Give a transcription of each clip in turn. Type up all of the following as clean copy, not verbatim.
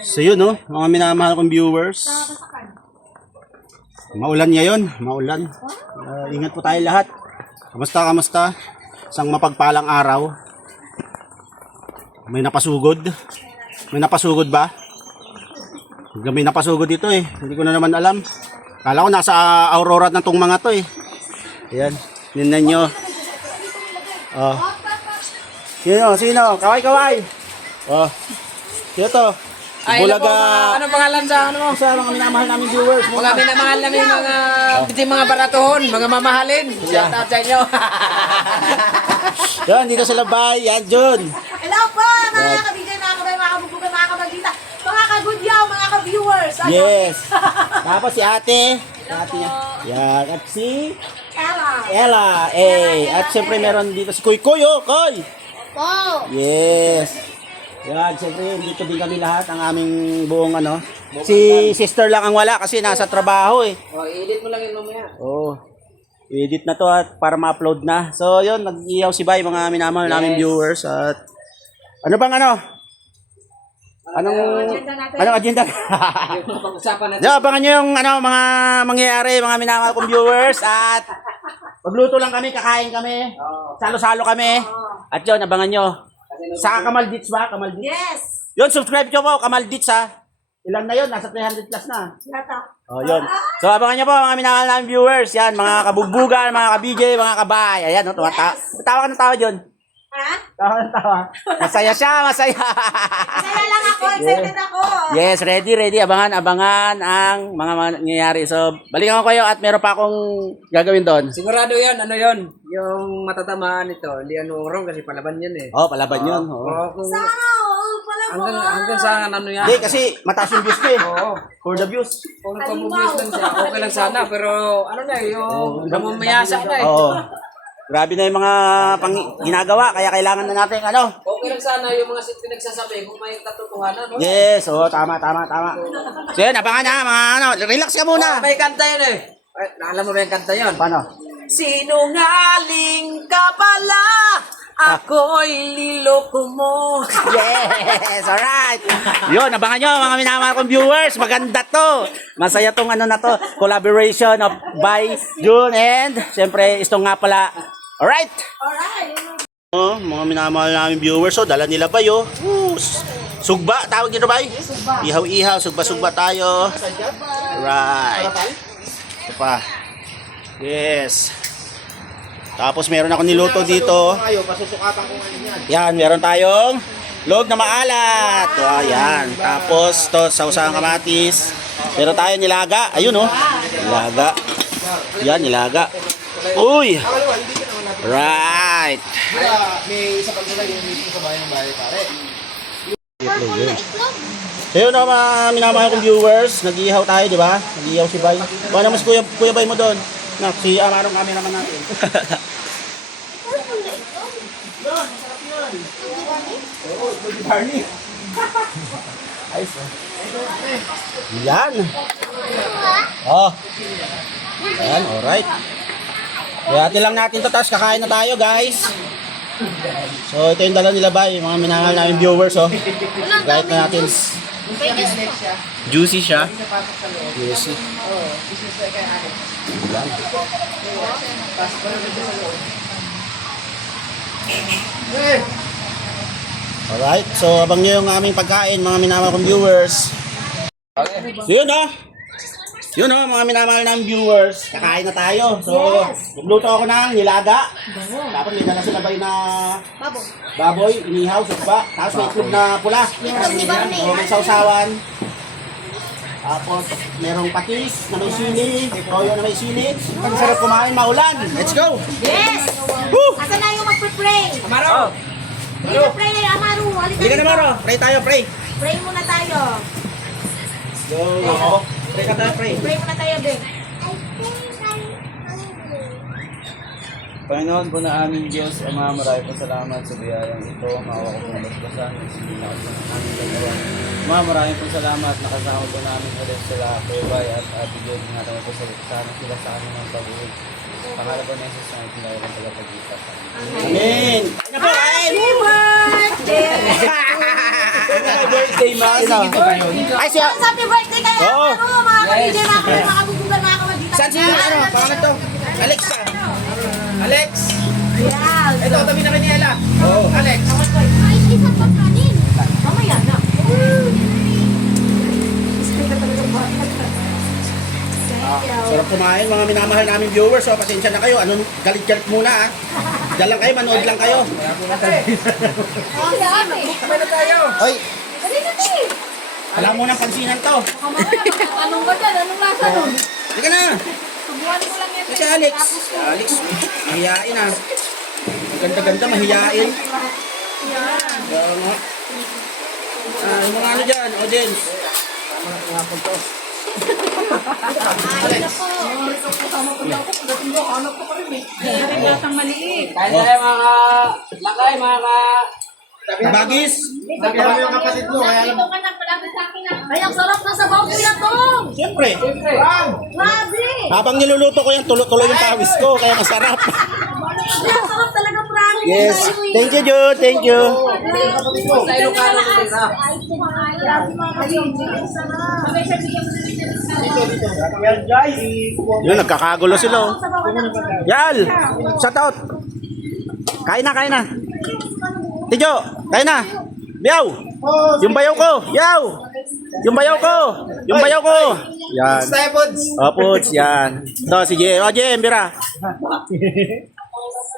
So yun no, mga minamahal kong viewers. Maulan ngayon, maulan. Ingat po tayo lahat. Kamusta, kamusta? Isang mapagpalang araw. May napasugod. May napasugod ba? May napasugod dito eh. Hindi ko na naman alam. Kala ko nasa Aurora ng tong mga to eh. Ayan, ninan nyo. Oh. Sino? Kaway-kaway. Oh. Sino to? Ay, Bulaga. Ano pangalan sa ano mo? Sa mga minamahal namin viewers. Mga minamahal namin mga baratuhon, mga mamahalin. Shout out sa inyo. Yan, dito sa Labay. Yan, Jun. Hello po, mga kabigay, mga kabay, mga kabubugan, mga kabagita, mga kagudyaw, mga ka-viewers. Ano? Yes. Tapos si ate. Si ate niya. Yan. At si Ella. Ella. Eh. At siyempre meron dito si Kuy Kuy. Oh, Kuy. Po. Yes. Yan, siyempre dito din kami lahat ang aming buong ano. Si sister lang ang wala kasi nasa trabaho eh. Oh, i-edit mo lang yun mamaya. Oh. Edit na to at para ma-upload na. So, yun, nag-iyaw si Bay, mga minamahal namin viewers. At ano bang ano? Anong agenda? Yung pag-usapan natin. Yeah, abangan nyo yung ano, mga mangyayari, mga minamahal kong viewers. At magluto lang kami, kakain kami. Salo-salo kami. At yun, abangan nyo. Sa Kamal Dits ba? Kamal Dits? Yes. Yun, subscribe nyo po, Kamal Dits ha. Ilan na yun? Nasa 300 plus na. Yata. Oh, yun. So, abangan nyo po, mga minamahal namin viewers. Yan, mga kabugbugan, mga ka-BJ, mga kabay. Ayan, no, tumatawa. Tawa ka ng tawa, John. Ha? Tawa ng tawa. Masaya siya, masaya. Masaya lang ako, excited ako. Yes, ready. Abangan ang mga nangyayari. So, balikan ko kayo at meron pa akong gagawin doon. Sigurado yun, ano yun? Yung matatamaan nito, hindi ano urong kasi palaban yun eh. Oh, palaban yun. Oh. Oo, kung Sana all pala po. hanggang sa ano yan. Hindi, kasi mataas yung views ko eh. Oo. For the views. Kung nagpapublis lang siya, okay lang sana. Pero ano na, yung damumayasa na eh. Oo. Grabe na yung mga ginagawa, kaya kailangan na natin ano. Okay lang sana yung mga pinagsasabi kung may katotohanan. No? Yes, oh, tama. So yun, abangan na, mga ano, relax ka muna. May kanta yun eh. Ay, alam mo ba yung kanta yun? Paano? Sinungaling ka pala, ako'y niloko mo. Yes, alright. Yun, abangan nyo mga minamahal kong viewers. Maganda to. Masaya tong ano na to. Collaboration of by June and siyempre itong nga pala. Alright. Alright. Oh, mga minamahal namin viewers. So, dala nila ba yo? Sugba, tawag dito ba? Ihaw-ihaw, sugba-sugba tayo. Right. Ito pa. Yes. Tapos meron ako niluto dito. Yan, meron tayong log na maalat. Oh, yan. Tapos to sausahang kamatis. Meron tayong nilaga. Ayun oh. Nilaga. Yan, nilaga. Uy. Right. May isa pag sila yung meeting sa bahay ng bahay pare. So yun mga minamahal kong viewers, nag-iihaw tayo, di ba? Nag-iihaw si Bay. Paano mas Kuya Bay mo doon? Na, si Amarong cameraman natin. Yun, masarap yun. Oo, Kuya Barney. Ayos. Yan. Oh. Yan, alright. Kaya lang natin to, tapos kakain na tayo guys. So ito yung dala nila Bay, mga minamahal namin viewers oh. Kahit na natin. Juicy siya. Juicy. Yan. Alright, so abang nyo yung aming pagkain mga minamahal kong viewers. So yun oh. Yun oh, mga minamahal namin viewers. Kakain na tayo. So, nagluto ako ng nilaga. Tapos may dala sila Bay na baboy, inihaw, sugba. Tapos may itlog na pula. O, may sausawan. Tapos merong patis na may sili, toyo na may sili. Ang sarap kumain, maulan. Let's go! Yes. Woo! Asa na yung magpe-pray? Amaro! Hindi na pray, Amaru. Halika Hindi ka na dito. Maro, pray tayo, pray. Pray muna tayo. Go! Pray ka tayo, pray. Pray muna tayo, Ben. Panginoon po na aming Diyos, Ama, marami po salamat sa biyayang ito. Maawa ko po ng basbasan. Hindi na kasi namin gagawa. Ama, marami po salamat. Nakasama po namin ulit sila, Kuya Bay at Ate Diyon. Nga po sana sila sa aming mga pag-uwi. Pangarap po na Jesus na itinayang ng tagapagita. Amen! Ano po, kain! Happy birthday! birthday, ma. Sino? Ay, siya. Happy birthday kayo! Oo. Ano, mga kabigay, mga kabay, mga kabubugan, mga kamagita. Saan si, ano, pangalan to? Alex. Alex! Ayan. Ito, tabi na kaniela. Oo. Alex! Ay, isang pagkanin. Mamaya na. Sarap kumain, mga minamahal namin viewers. So, pasensya na kayo. Anong galit-galit muna, ha? Diyan lang kayo, manood lang kayo. Oh, sabi. Kamay na tayo. Hoy, Dali na, Ti. wala mo ng pansinan to. Anong ba dyan? Anong lasa nun? Sige na. Subuhan ko lang yan. Si Alex. Alex, mahihain, ha? Ang ganda-ganda, mahihain. Kaya nga. Yung mga ano dyan, audience. Kain na tayo mga lakay, mga Bagis. Sabihan mo yung kapatid mo, kaya alam. Ay, ang sarap na sa bawang pinatong. Siyempre. Grabe. Habang niluluto ko yan, tuloy yung pawis ko. Kaya masarap. Ay, ang sarap talaga, promise. Yes. Thank you, Jude. Thank you. sa Ilocano ko tira. Yun, nagkakagulo sila. Oh. Yal! Shout out! Kain na. Tijo, kain na. Biyaw! Yung bayaw ko! Biyaw! Yung bayaw ko! Yan. Tayo, Pods! Pods, yan. Ito, sige. O, Jem, bira.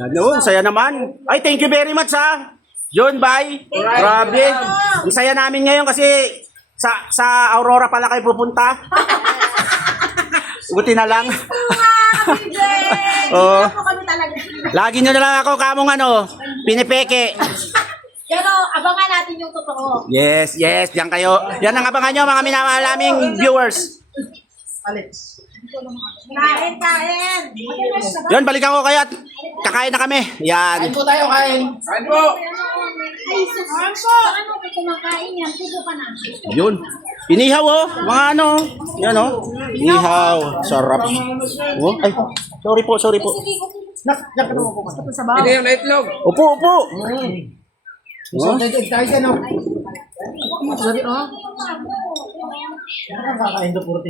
Yan, oh, saya naman. Ay, thank you very much, ha. John, bye. Grabe. Ang saya namin ngayon kasi sa Aurora pala kayo pupunta. Buti na lang. Oo. Lagi nyo na lang ako kamong ano, pinipeke. Pero abangan natin yung totoo. Yes, yan kayo. Yan ang abangan nyo mga minamahal naming viewers. Kain. Yun, balikan ko kayo at kakain na kami. Yan. Po tayo, kain! Kain po. Ay, susuan ko. Ano kay kumakain yan? Puso ka na. Yun. Inihaw oh. Mga ano. Yan oh. Inihaw. Sarap. Oh, ay, sorry po. Hindi yung itlog. Upo. Oh. Tayo siya, no?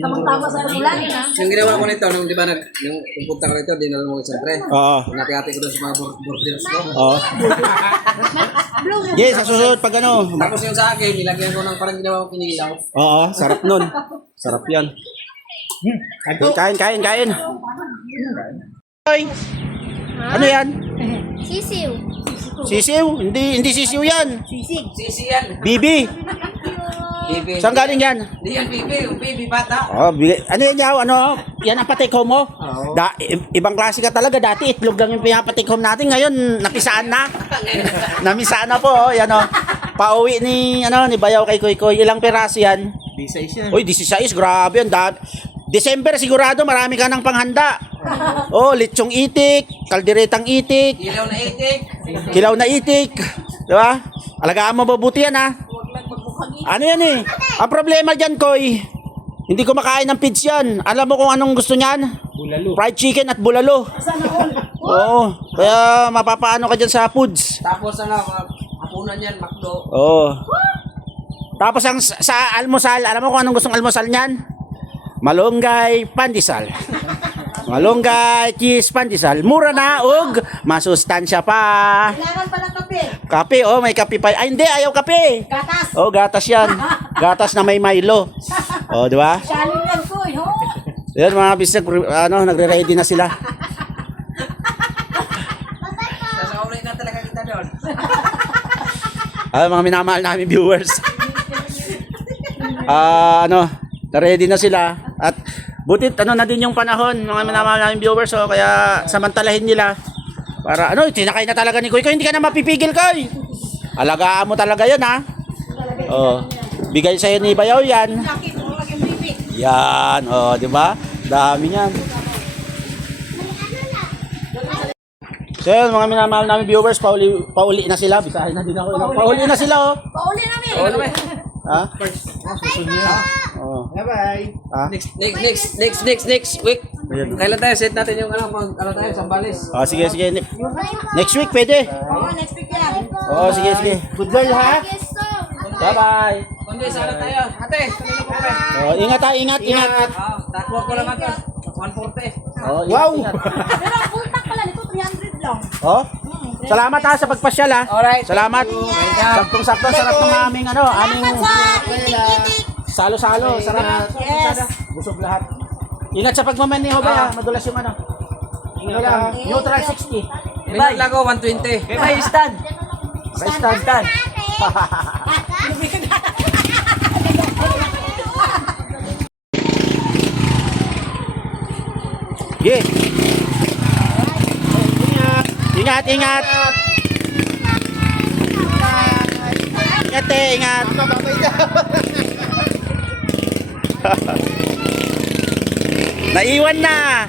Tamang-tama sa ulan, ha? Yung ginawa ko nito, nung di ba, nung pupunta ko nito, dinala mo siyempre. Oo. Nati-hati ko doon sa mga borders ko. Oo. Yes, sa susunod pag ano. Tapos yung sa akin, nilagyan ko ng parang ginawa ko kinilaw. Oo, sarap nun. Sarap yan. Kain. Ay. Ano yan? Sisiw. Sisiw? Hindi sisiw yan. Sisi yan. Bibi. Bibi. Saan galing yan? Hindi yan bibi. Yung bibi bata. Oh, ano yan yaw? Ano? Yan ang patik home mo? Ibang klase ka talaga. Dati itlog lang yung pinapatik home natin. Ngayon, napisaan na. Namisaan na po. Oh. Yan oh. Pauwi ni Bayaw kay Koy. Ilang peraso yan? 16 yan. Uy, 16. Grabe yan. December sigurado marami ka ng panghanda. Oh, lechong itik, kalderetang itik, Ilaw na itik. kilaw na itik. Di ba? Alagaan mo mabuti yan ha. Ano yan eh? Ang problema dyan, Koy, hindi ko makain ng pids yan. Alam mo kung anong gusto niyan? Bulalo. Fried chicken at bulalo. Oo. Kaya mapapaano ka dyan sa foods. Tapos hapunan yan, makdo. Oo. Tapos ang sa almusal, alam mo kung anong gustong almusal niyan? Malunggay, pandesal. Malunggay, cheese, pandesal. Mura na, ug masustansya pa. Kailangan pa ng kape. Kape, oh, may kape pa. Ay, hindi, ayaw kape. Gatas. Oh, gatas yan. Gatas na may Milo. Oh, di ba? Shaling lang ko, ho? Yan, mga bisag, nagre-ready na sila. Nasaulay na talaga kita doon. Mga minamahal namin viewers. Na-ready na sila. At butit, na din yung panahon, mga minamahal namin viewers. So, kaya samantalahin nila. Para, tinakay na talaga ni Koy. Koy, hindi ka na mapipigil, Koy. Alagaan mo talaga yan, ha? Oh, bigay sa'yo ni Bayaw yan. Yan, di ba? Dami yan. So, yun, mga minamahal namin viewers, pauli na sila. Bisahin na din ako. Pauli na sila, oh. Pauli namin. Ha? Oh. Bye-bye. Ha? Next week. Kailan tayo set natin yung tayo, Sambales. Sige. Next week, pwede. Oo, next week yan. Oo, sige. Good girl, ha? Bye-bye. Kundi sana tayo. Ate, kanina po kami. Oh, ingat ha, ingat. Tatlo ko lang ito. 140. Oh, wow! Pero ang full tank pala nito, 300 lang. Oh, salamat ha sa pagpasyal ha. Alright. Salamat. Saktong-sakto, sarap ng aming Salamat sa itik-itik. salo-salo. Sarap. Yes. Busog lahat. Ingat sa pagmamaneho ba? Madulas yung ano. Ano lang, neutral 60. Minute lang ako, 120. May stand. May stand. Yeah. Ingat. Ingat. Ingat. Naiwan na.